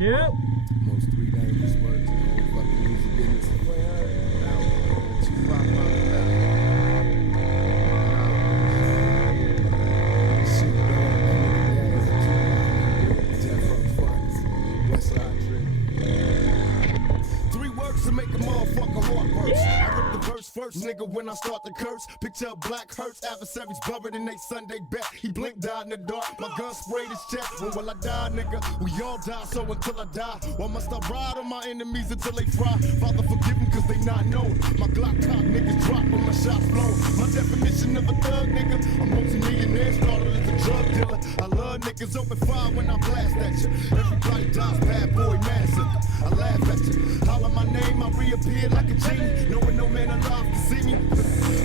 Yep. Most 3 dangerous words in the whole fucking music business. To make a motherfucker heart burst. I rip the verse first, nigga, when I start to curse. Picture a black hearse, adversaries buried in they Sunday bet. He blinked, died in the dark, my gun sprayed his chest. When will I die, nigga? We all die, so until I die, why must I ride on my enemies until they fry? Father, forgive them, cause they not known. My Glock cock niggas drop when my shots blown. My definition of a thug, nigga, a multi-millionaire started as a drug dealer. I love niggas open fire when I blast at you. Everybody dies, bad boy, massive. I laugh at you, holler my name, I reappear like a genie, knowing no man alive can see me.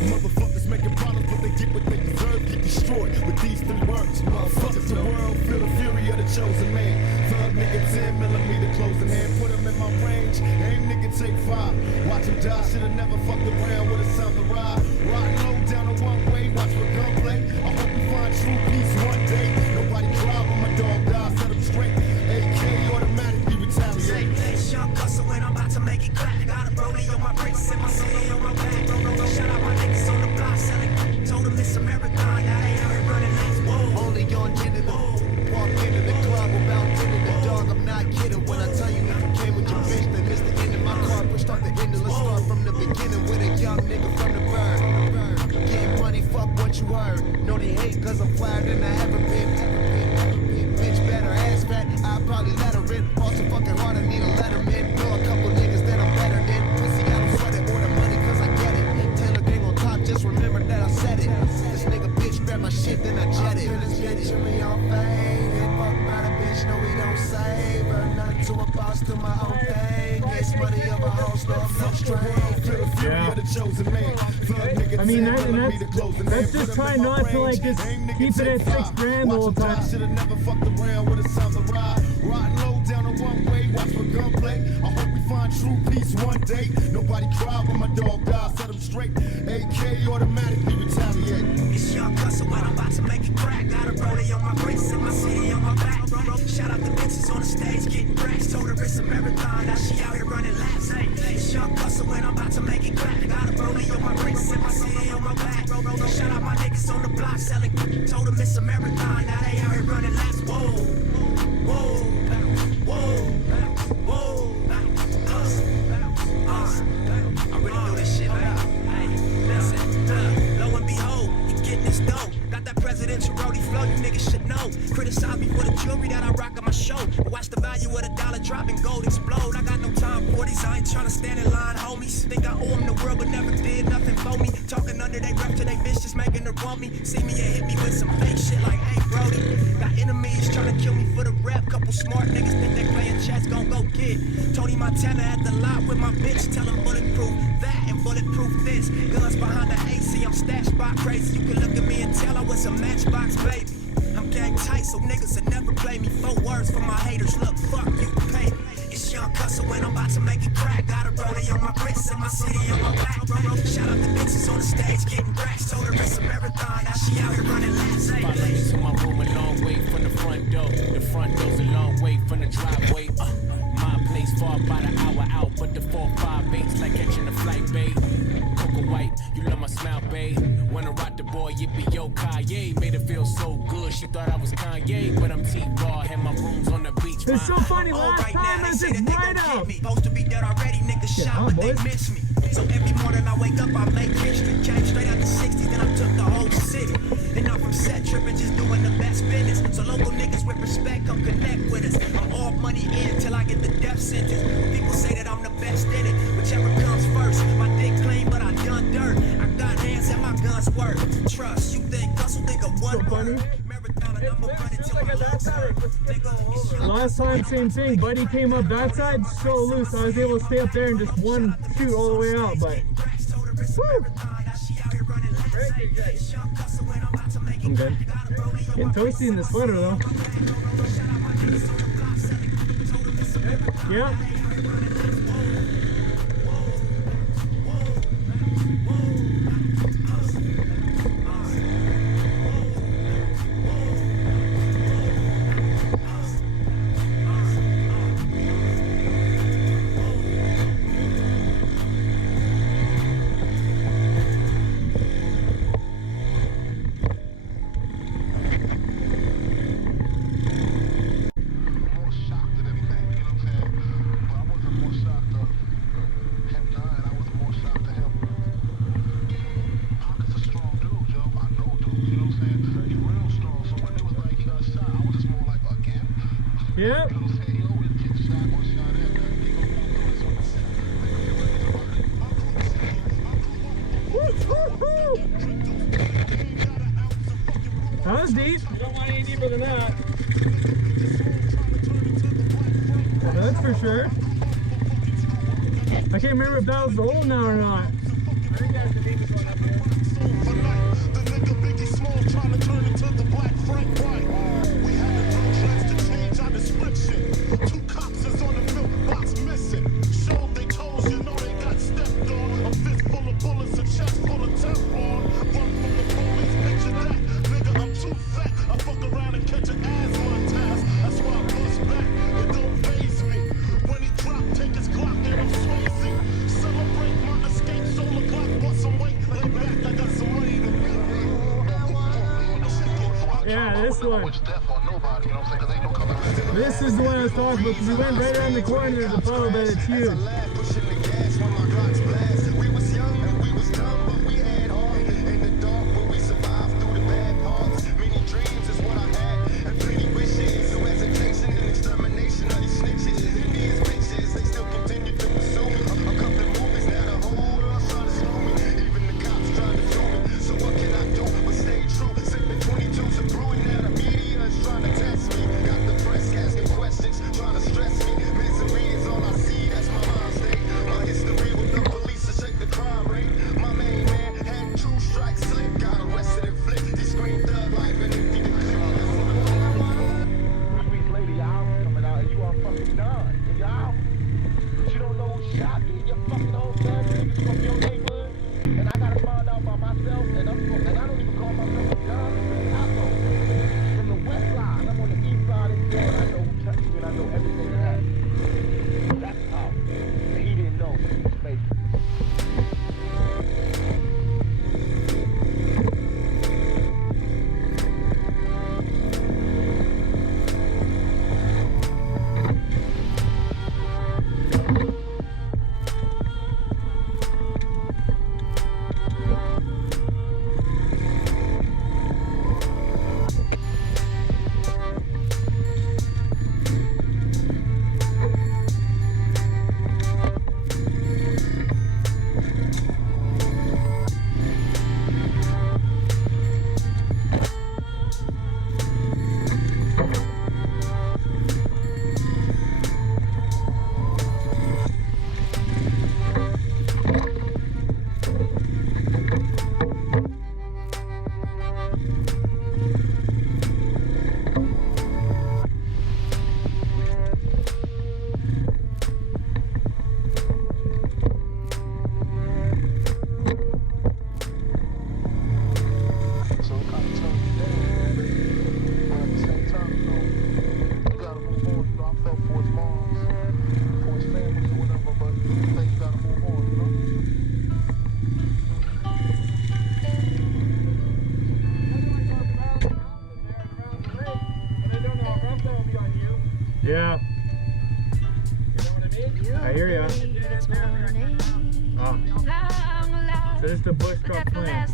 Motherfuckers making problems, but they get what they deserve, get destroyed with these 3 words. Motherfuckers, the world feel the fury of the chosen man. Thug nigga, 10mm closing hand, put him in my range. Aim nigga, take 5. Watch him die, should've never fucked around with a sound to ride. Riding low down a one-way, watch my gunplay. I hope we find true peace one day. Nobody cry when my dog dies, set him straight. AK automatically retaliate. Young hustle when I'm about to make it clap. Got a rollie on my bricks and my city on my back. Shout out my niggas on the block selling. Told them it's a marathon, now they out here running laps. Whoa. Only on gin in the walk into the club about gin in the dog. I'm not kidding when I tell you if you came with your bitch, then it's the end of my car. Push start the end, let's start from the beginning with a young nigga from the bird. Getting money, fuck what you heard. No, they hate cause I'm flyer than I ever been. Bitch better ass fat, I probably let her in. Also fucking hard, I need a letterman. Know a couple niggas that I'm better than. Pussy, I don't sweat it or the money cause I get it. Taylor gang on top, just remember that I said it. This nigga bitch grab my shit, then I jet it. This bitch and me all faded. Fuck by the bitch, no we don't save her. Nothing to a boss, to my own thing. It's money of a host, no I'm no strain. Yeah. I mean, that's just trying not to like just keep it at 6 grand the whole time. Should've never fucked around with a sound to ride. Riding low down a one-way, watch my gunplay. I hope we find true peace one day. Nobody cry when my dog dies, set him straight. AK automatically retaliate. It's young hustle when I'm about to make it crack. Got a rollie on my bricks and my city on my back. Shout out the bitches on the stage getting cracks. Told her it's a marathon, now she out here running laps. It's young hustle when I'm about to make it crack. Got a rollie on my bricks and my city on my back. Shout out my niggas on the block selling. Told them it's a marathon, now they out here running laps. Whoa, whoa, whoa, whoa. I really do this shit, man. Hey, listen, lo and behold, you getting this dope. Got that presidential roadie flow, you niggas should know. Criticize me for the jewelry that I rock on my show, but watch the value of the dollar drop and gold explode. I got no time for these, I ain't tryna stand in line, homies. Think I owe them the world, but never did nothing for me. Talking under they breath to they bitch, just making her want me. See me and hit me with some fake shit like, hey, Brody. Got enemies tryna kill me for the rep. Couple smart niggas think they playing chess, gon' go get Tony Montana at the lot with my bitch. Tell him bulletproof that and bulletproof this. Guns behind the AC, I'm stashed by crazy. You can look at me and tell I was a matchbox baby. I'm gang tight, so niggas will never play me. 4 words for my haters, look, fuck you, pay me. It's young hustle when I'm about to make it crack. Got a rollie on my bricks and my city on my back. Shout out the bitches on the stage getting cracks. Told her it's a marathon, now she out here running laps. Spotlight to my room a long way from the front door. The front door's a long way from the driveway. My place far by the hour out, but the 4-5 baits like catching a flight, babe. Cocoa white, you love my smile, babe. When I rock the boy, yippee yo, Kanye. Made her feel so good, she thought I was Kanye, but I'm T-Raw, and my room's on the beach. It's so funny, last time I was just right up. Supposed to be dead already, niggas shot, but they miss me. So every morning I wake up, I make history. Came straight out the 60s, then I took the whole city. And I'm from set tripping, just doing the best business. So local niggas with respect, come connect with us. I'm all money in till I get the death sentence. People say that I'm the best in it, whichever comes first. My dick clean, but I done dirt. I got hands and my guns work. Trust, you think hustle, think of one word. Marathon, and I'ma run it till my lungs hurt. Last time, same thing. Buddy came up that side so loose, I was able to stay up there and just one shoot all the way out. But woo. I'm good. Getting toasty in the sweater though. Yeah. Yep. That was deep. You don't want any deeper than that. That's for sure. I can't remember if that was the hole now or not. I think that's the deepest one up here. The nigga Biggie Small trying to turn into the Black Frank White. We had to throw tracks to change our description. 2 cops is on the milk box missing. Showed they toes, you know they got stepped on. A fist full of bullets, a chest full of Teflon. Run from the police, picture that. Nigga, I'm too fat. I fuck around and catch an asthma task. That's why I bust back. It don't faze me. When he drop, take his Glock and I'm Swayze. Celebrate my escape, solar clock, bust some weight. Lay back, I got some money to make. Yeah, this one. This is the one I was talking about because we went right around the corner. There's a puddle, but it's huge. Pushing the gas when my Glocks blast. We was young and we was dumb, but we had heart. In the dark, but we survived through the bad parts. Many dreams is what I had, and plenty wishes. No hesitation and extermination of these snitches. And these bitches, they still continue to pursue me. A couple movies now, the whole world trying to slow me. Even the cops trying to show me. So what can I do but stay true? Sipping 22s and brewing now. The media is trying to test me. Got the press asking questions, trying to stress me. Misery is all I see, that's my mind state. My history with the police to check the crime rate. My main man had 2 strikes slip, got arrested and flipped. He screamed thug life and emptied the clip. 3 weeks later, your house coming out and you are fucking done. And your house, but you don't know who shot you. You're fucking old gun niggas from your neighborhood. And I gotta find out by myself, and I don't even call myself a gun. I know. From the west side, I'm on the east side of the and I know who touched me and I know everything that happened. That's how. And he didn't know. He was faking. Yeah. I hear ya. Oh. So this is the bush truck plan.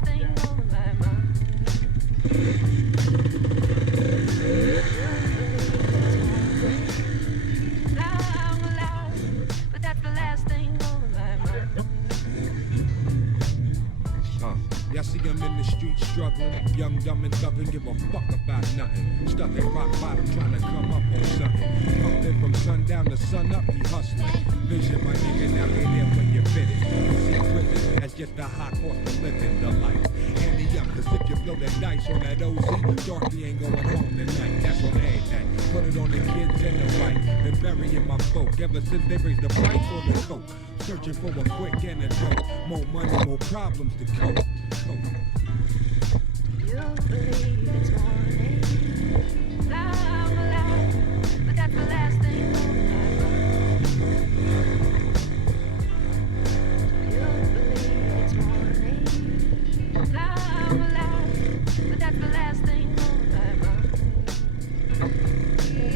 Y'all see him in the street struggling, young, dumb, and thuggin', give a fuck about nothing. Stuck at rock bottom, trying to come up on something. Pumping from sundown to sun up, he hustling. Vision, my nigga, now get in when you fit it. See prison, that's just a hot horse for living the life. Handy up, cause if you blow that dice on that OZ, Dorothy ain't going home tonight. That's on everything. Put it on the kids and the wife. Been burying my folk ever since they raised the price on the coke. Searching for a quick antidote. More money, more problems to cope. You'll believe it's morning. Long alive, but that's the last thing on my mind. You'll believe it's morning. Long alive, but that's the last thing on my mind.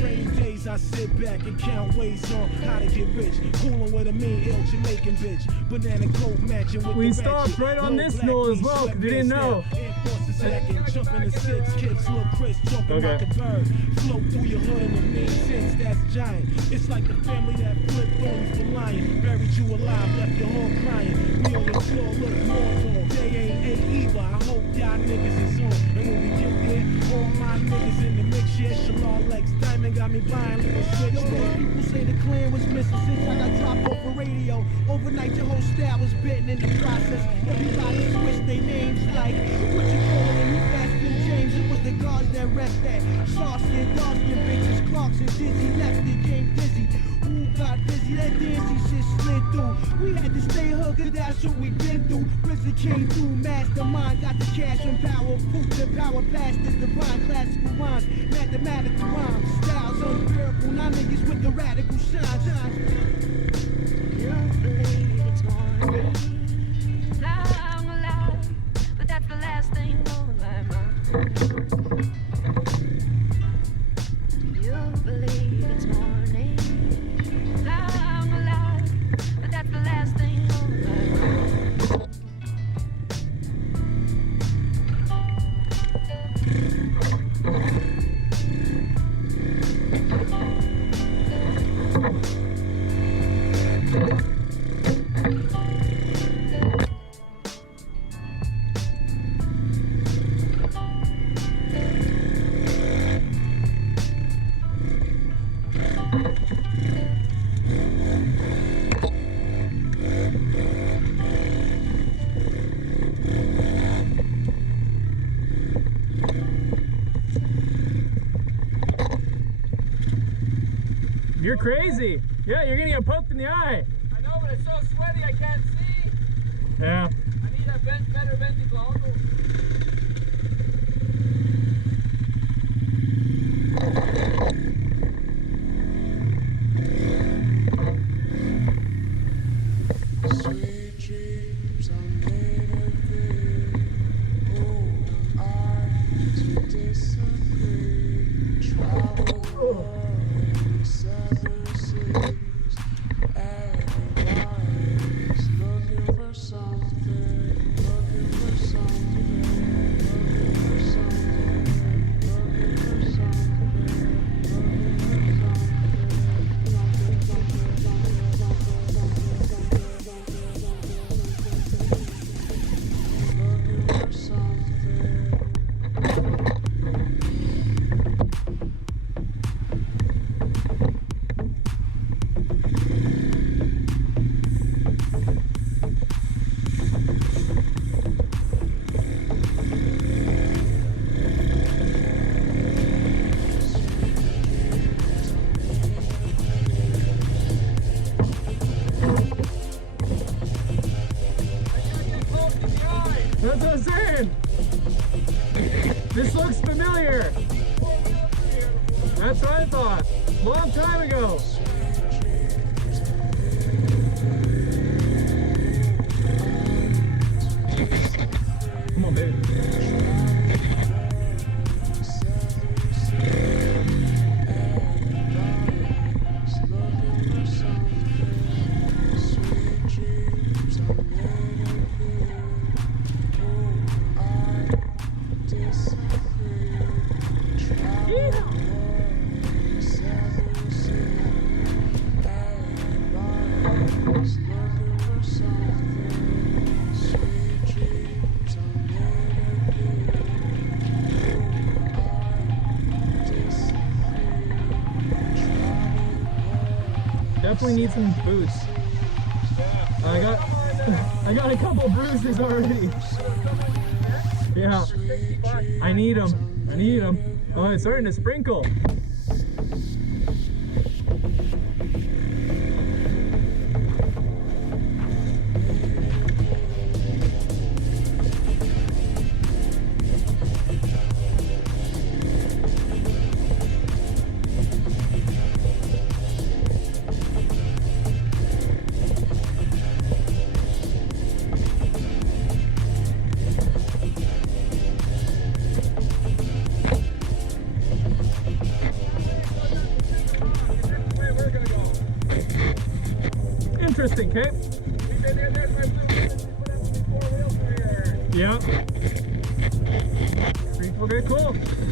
Rainy days I sit back and count ways on how to get rich. Coolin' with a mean, ill Jamaican bitch. Banana coat matching with We the stopped ratchet. right on Low this black knoll as jeans, well, 'cause we didn't sweatpants know. now. Air Forces stacking, jumping the six kicks, look Chris talking about the bird. Float through your hood in the main sense, that's giant. It's like the family that flipped on you for lying. Buried you alive, left your home crying. We on your floor, look more on. They ain't either. I hope y'all niggas is on. And when we get there, all my niggas in the mix, yeah, Shalal Lex. Diamond got me buying little switch. Yo, people say the clan was missing since I got dropped off the radio. Overnight, your whole style was bitten in the process. Everybody switched their names like, what you call it, you Baskin James. It was the guards that rest that. Saucekin, Dawson, bitches, Clarks, and Dizzy left the game dizzy. Ooh, got busy, that dancey shit slid through. We had to stay hooked, cause that's what we been through. Prison came through, mastermind, got the cash and power. Proof the power past this divine, classical rhymes, mathematical rhymes. Styles unbearable, now niggas with the radical shine. You believe it's morning. Now I'm alive, but that's the last thing on my mind. You believe it's morning. Now I'm alive, but that's the last thing on my mind. You're crazy. Yeah, you're gonna get poked in the eye. I know, but it's so sweaty I can't see. Yeah. I need a better ventilator. Sweet dreams are made of it. Old eyes to disagree. Travel the world, 7 cities. Everybody's looking for something, looking for something, looking for something, looking for something, looking for something. That's what I'm saying. This looks familiar. That's what I thought. Long time ago. Come on, baby. Definitely need some boots. I got a couple bruises already. Yeah, I need them. I need them. Oh, it's starting to sprinkle. Interesting, Kate. Yeah. Okay, cool.